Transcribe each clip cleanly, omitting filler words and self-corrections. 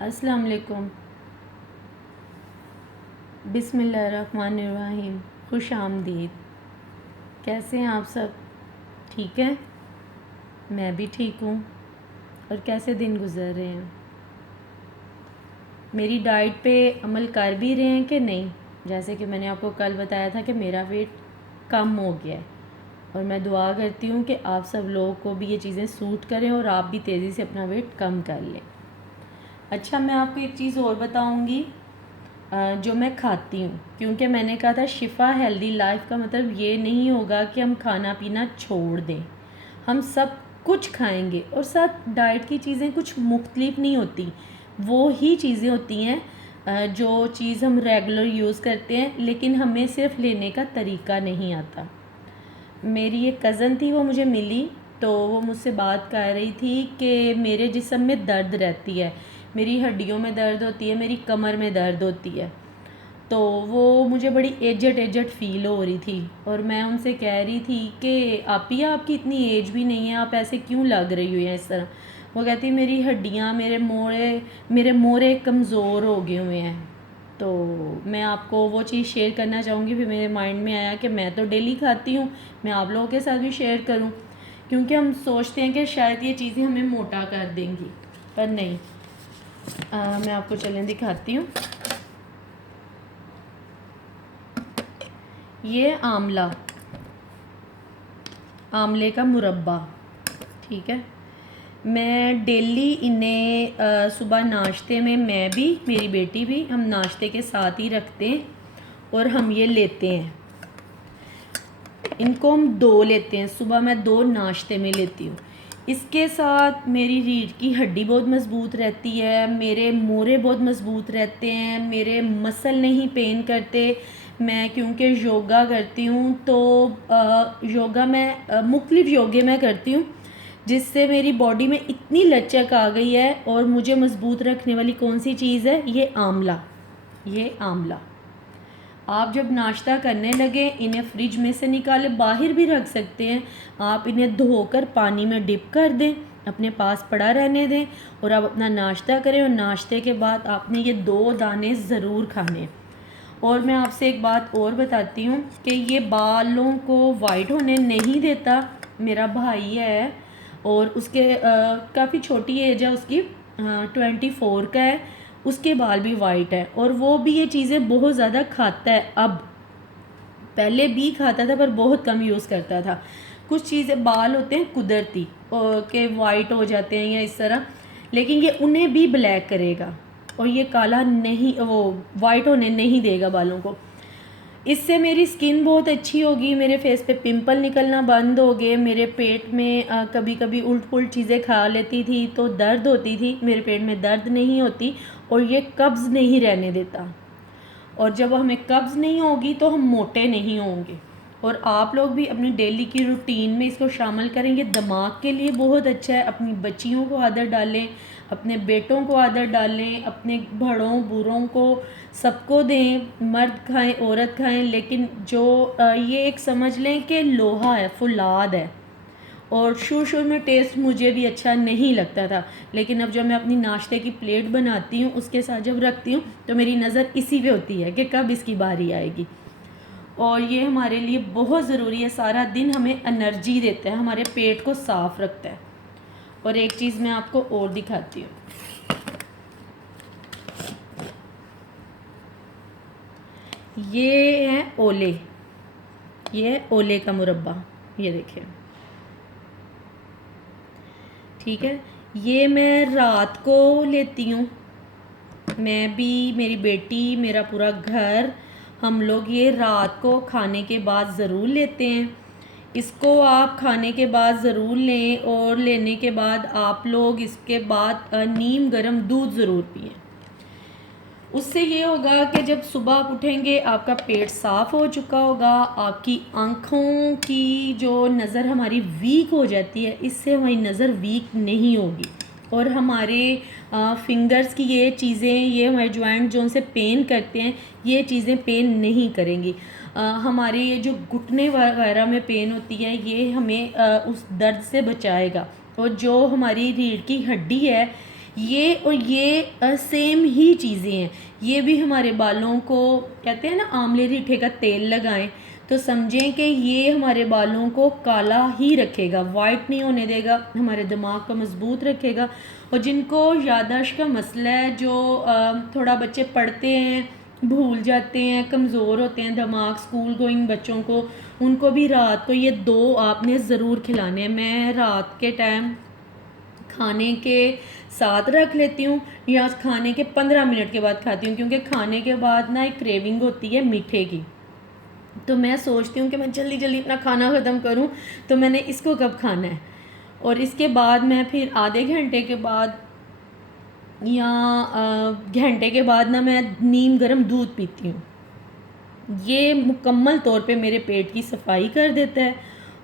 अस्सलाम वालेकुम। बिस्मिल्लाहिर्रहमानिर्रहीम। खुश आमदीद। कैसे हैं आप सब? ठीक हैं? मैं भी ठीक हूँ। और कैसे दिन गुजर रहे हैं? मेरी डाइट पे अमल कर भी रहे हैं कि नहीं? जैसे कि मैंने आपको कल बताया था कि मेरा वेट कम हो गया है, और मैं दुआ करती हूँ कि आप सब लोगों को भी ये चीज़ें सूट करें और आप भी तेज़ी से अपना वेट कम कर लें। अच्छा, मैं आपको एक चीज़ और बताऊँगी जो मैं खाती हूँ, क्योंकि मैंने कहा था शिफा हेल्दी लाइफ का मतलब ये नहीं होगा कि हम खाना पीना छोड़ दें। हम सब कुछ खाएंगे और साथ डाइट की चीज़ें कुछ मुख्तलिफ नहीं होती, वो ही चीज़ें होती हैं जो चीज़ हम रेगुलर यूज़ करते हैं, लेकिन हमें सिर्फ लेने का तरीका नहीं आता। मेरी एक कज़न थी, वो मुझे मिली तो वो मुझसे बात कर रही थी कि मेरे जिस्म में दर्द रहती है, मेरी हड्डियों में दर्द होती है, मेरी कमर में दर्द होती है। तो वो मुझे बड़ी एजड एजड फ़ील हो रही थी, और मैं उनसे कह रही थी कि आपिया आपकी इतनी एज भी नहीं है, आप ऐसे क्यों लग रही हुई हैं इस तरह। वो कहती मेरी हड्डियाँ, मेरे मोरे कमज़ोर हो गए हुए हैं। तो मैं आपको वो चीज़ शेयर करना चाहूँगी। फिर मेरे माइंड में आया कि मैं तो डेली खाती हूँ, मैं आप लोगों के साथ भी शेयर करूँ, क्योंकि हम सोचते हैं कि शायद ये चीज़ें हमें मोटा कर देंगी, पर नहीं। मैं आपको चलें दिखाती हूँ। ये आमले का मुरब्बा, ठीक है। मैं डेली इन्हें सुबह नाश्ते में, मैं भी मेरी बेटी भी, हम नाश्ते के साथ ही रखते हैं और हम ये लेते हैं। इनको हम 2 लेते हैं, सुबह मैं 2 नाश्ते में लेती हूँ। इसके साथ मेरी रीढ़ की हड्डी बहुत मज़बूत रहती है, मेरे मोरे बहुत मज़बूत रहते हैं, मेरे मसल नहीं पेन करते। मैं क्योंकि योगा करती हूँ तो योगा मैं मुख्तलिफ योगे मैं करती हूँ, जिससे मेरी बॉडी में इतनी लचक आ गई है। और मुझे मज़बूत रखने वाली कौन सी चीज़ है? ये आंवला। आप जब नाश्ता करने लगे इन्हें फ्रिज में से निकाले, बाहर भी रख सकते हैं। आप इन्हें धोकर पानी में डिप कर दें, अपने पास पड़ा रहने दें, और आप अपना नाश्ता करें। और नाश्ते के बाद आपने ये 2 दाने ज़रूर खाने। और मैं आपसे एक बात और बताती हूँ कि ये बालों को वाइट होने नहीं देता। मेरा भाई है और उसके काफ़ी छोटी एज है उसकी, 24 का है, उसके बाल भी वाइट है, और वो भी ये चीज़ें बहुत ज़्यादा खाता है। अब पहले भी खाता था पर बहुत कम यूज़ करता था। कुछ चीज़ें बाल होते हैं कुदरती के वाइट हो जाते हैं या इस तरह, लेकिन ये उन्हें भी ब्लैक करेगा और ये काला नहीं, वो वाइट होने नहीं देगा बालों को। इससे मेरी स्किन बहुत अच्छी होगी, मेरे फेस पे पिंपल निकलना बंद हो गए। मेरे पेट में कभी कभी उल्ट पुल्ट चीज़ें खा लेती थी तो दर्द होती थी, मेरे पेट में दर्द नहीं होती, और ये कब्ज़ नहीं रहने देता। और जब हमें कब्ज़ नहीं होगी तो हम मोटे नहीं होंगे। और आप लोग भी अपनी डेली की रूटीन में इसको शामिल करेंगे, दिमाग के लिए बहुत अच्छा है। अपनी बच्चियों को आदत डालें, अपने बेटों को आदत डालें, अपने बड़ों बूढ़ों को सबको दें। मर्द खाएं, औरत खाएं, लेकिन जो ये एक समझ लें कि लोहा है, फुलाद है। और शुरू में टेस्ट मुझे भी अच्छा नहीं लगता था, लेकिन अब जब मैं अपनी नाश्ते की प्लेट बनाती हूँ उसके साथ जब रखती हूँ तो मेरी नज़र इसी पे होती है कि कब इसकी बारी आएगी। और ये हमारे लिए बहुत ज़रूरी है, सारा दिन हमें एनर्जी देता है, हमारे पेट को साफ़ रखता है। और एक चीज़ मैं आपको और दिखाती हूँ। ये है ओले, ये है ओले का मुरब्बा, ये देखिए, ठीक है। ये मैं रात को लेती हूँ, मैं भी, मेरी बेटी, मेरा पूरा घर, हम लोग ये रात को खाने के बाद ज़रूर लेते हैं। इसको आप खाने के बाद ज़रूर लें, और लेने के बाद आप लोग इसके बाद नीम गर्म दूध ज़रूर पिएं। उससे ये होगा कि जब सुबह आप उठेंगे आपका पेट साफ़ हो चुका होगा, आपकी आँखों की जो नज़र हमारी वीक हो जाती है, इससे हमारी नज़र वीक नहीं होगी। और हमारे फिंगर्स की ये चीज़ें, ये हमारे जॉइंट जो उनसे पेन करते हैं, ये चीज़ें पेन नहीं करेंगी। हमारे ये जो घुटने वगैरह में पेन होती है, ये हमें उस दर्द से बचाएगा। और जो हमारी रीढ़ की हड्डी है, ये और ये सेम ही चीज़ें हैं। ये भी हमारे बालों को, कहते हैं ना आंवले रीठे का तेल लगाएं, तो समझें कि ये हमारे बालों को काला ही रखेगा, वाइट नहीं होने देगा, हमारे दिमाग को मजबूत रखेगा। और जिनको याददाश्त का मसला है, जो थोड़ा बच्चे पढ़ते हैं भूल जाते हैं, कमज़ोर होते हैं दिमाग, स्कूल गोइंग बच्चों को, उनको भी रात को ये 2 आपने ज़रूर खिलाने हैं। मैं रात के टाइम खाने के साथ रख लेती हूँ या खाने के 15 मिनट के बाद खाती हूँ, क्योंकि खाने के बाद ना एक क्रेविंग होती है मीठे की। तो मैं सोचती हूँ कि मैं जल्दी जल्दी अपना खाना ख़त्म करूँ, तो मैंने इसको कब खाना है। और इसके बाद मैं फिर आधे घंटे के बाद या घंटे के बाद ना मैं नीम गर्म दूध पीती हूँ। ये मुकम्मल तौर पे मेरे पेट की सफाई कर देता है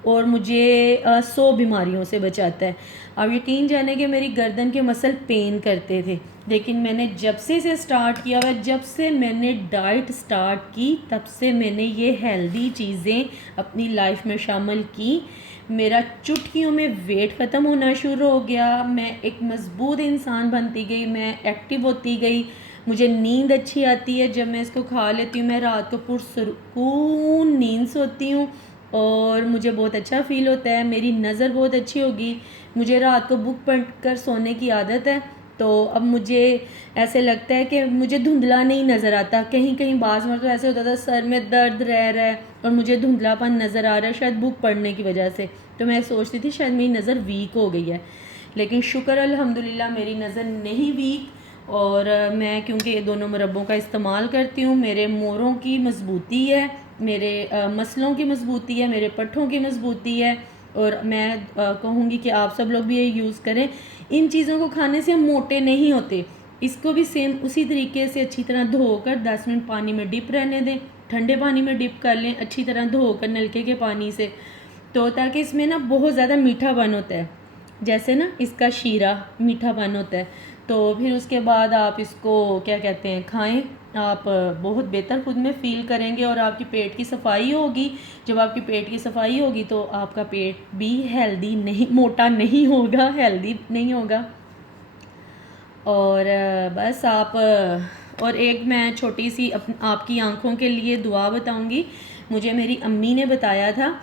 और मुझे 100 बीमारियों से बचाता है। अब यकीन जाने कि मेरी गर्दन के मसल पेन करते थे, लेकिन मैंने जब से इसे स्टार्ट किया हुआ है, जब से मैंने डाइट स्टार्ट की, तब से मैंने ये हेल्दी चीज़ें अपनी लाइफ में शामिल की। मेरा चुटकियों में वेट ख़त्म होना शुरू हो गया, मैं एक मज़बूत इंसान बनती गई, मैं एक्टिव होती गई, मुझे नींद अच्छी आती है। जब मैं इसको खा लेती हूँ मैं रात को पुरसुकून नींद सोती हूँ और मुझे बहुत अच्छा फ़ील होता है। मेरी नज़र बहुत अच्छी होगी। मुझे रात को बुक पढ़ कर सोने की आदत है, तो अब मुझे ऐसे लगता है कि मुझे धुंधला नहीं नज़र आता। कहीं कहीं बाज़ मर तो ऐसे होता था सर में दर्द रह रहा है और मुझे धुंधलापन नज़र आ रहा है, शायद बुक पढ़ने की वजह से। तो मैं सोचती थी शायद मेरी नज़र वीक हो गई है, लेकिन शुक्र अल्हम्दुलिल्लाह मेरी नज़र नहीं वीक। और मैं क्योंकि ये दोनों मुरब्बों का इस्तेमाल करती हूँ, मेरे मोरों की मजबूती है, मेरे मसलों की मजबूती है, मेरे पट्ठों की मजबूती है। और मैं कहूँगी कि आप सब लोग भी ये यूज़ करें। इन चीज़ों को खाने से हम मोटे नहीं होते। इसको भी सेम उसी तरीके से अच्छी तरह धोकर 10 मिनट पानी में डिप रहने दें, ठंडे पानी में डिप कर लें अच्छी तरह धोकर नलके के पानी से, तो ताकि इसमें ना बहुत ज़्यादा मीठापन होता है, जैसे ना इसका शीरा मीठापन होता है। तो फिर उसके बाद आप इसको क्या कहते हैं खाएं, आप बहुत बेहतर खुद में फ़ील करेंगे और आपकी पेट की सफाई होगी। जब आपकी पेट की सफाई होगी तो आपका पेट भी हेल्दी नहीं, मोटा नहीं होगा, हेल्दी नहीं होगा। और बस आप और एक मैं छोटी सी आपकी आंखों के लिए दुआ बताऊंगी। मुझे मेरी अम्मी ने बताया था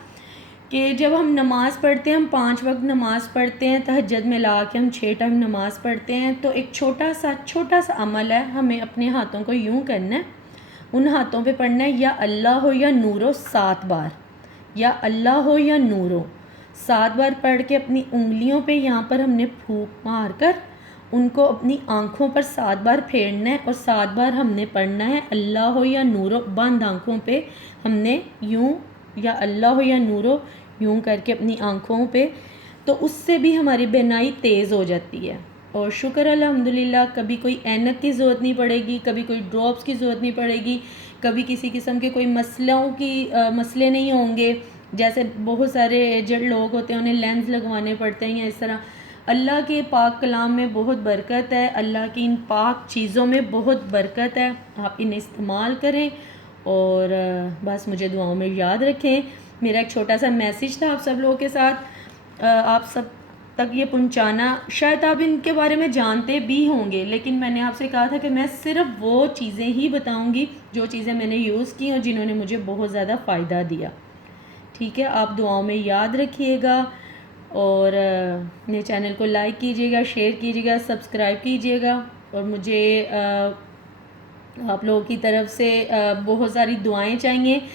कि जब हम नमाज़ पढ़ते हैं, हम 5 वक्त नमाज़ पढ़ते हैं, तहज्जुद में ला के हम 6 टाइम नमाज़ पढ़ते हैं, तो एक छोटा सा अमल है, हमें अपने हाथों को यूं करना है, उन हाथों पे पढ़ना है या अल्लाह हो या नूरो 7 बार, या अल्लाह हो या नूरो 7 बार पढ़ के अपनी उंगलियों पे यहाँ पर हमने फूंक मार कर उनको अपनी आँखों पर 7 बार फेरना है और 7 बार हमने पढ़ना है अल्लाह हो या नूरो। बंद आँखों पे हमने यूं या अल्लाह हो या नूरो यूं करके अपनी आँखों पे, तो उससे भी हमारी बीनाई तेज़ हो जाती है। और शुक्र अल्हम्दुलिल्लाह कभी कोई ऐनक की ज़रूरत नहीं पड़ेगी, कभी कोई ड्रॉप्स की ज़रूरत नहीं पड़ेगी, कभी किसी किस्म के कोई मसले नहीं होंगे। जैसे बहुत सारे एजड लोग होते हैं, उन्हें लेंस लगवाने पड़ते हैं या इस तरह। अल्लाह के पाक कलाम में बहुत बरकत है, अल्लाह की इन पाक चीज़ों में बहुत बरकत है, आप इन्हें इस्तेमाल करें। और बस मुझे दुआओं में याद रखें। मेरा एक छोटा सा मैसेज था आप सब लोगों के साथ, आप सब तक ये पहुंचाना। शायद आप इनके बारे में जानते भी होंगे, लेकिन मैंने आपसे कहा था कि मैं सिर्फ वो चीज़ें ही बताऊंगी जो चीज़ें मैंने यूज़ की और जिन्होंने मुझे बहुत ज़्यादा फ़ायदा दिया। ठीक है, आप दुआओं में याद रखिएगा और मेरे चैनल को लाइक कीजिएगा, शेयर कीजिएगा, सब्सक्राइब कीजिएगा। और मुझे आप लोगों की तरफ से बहुत सारी दुआएं चाहिए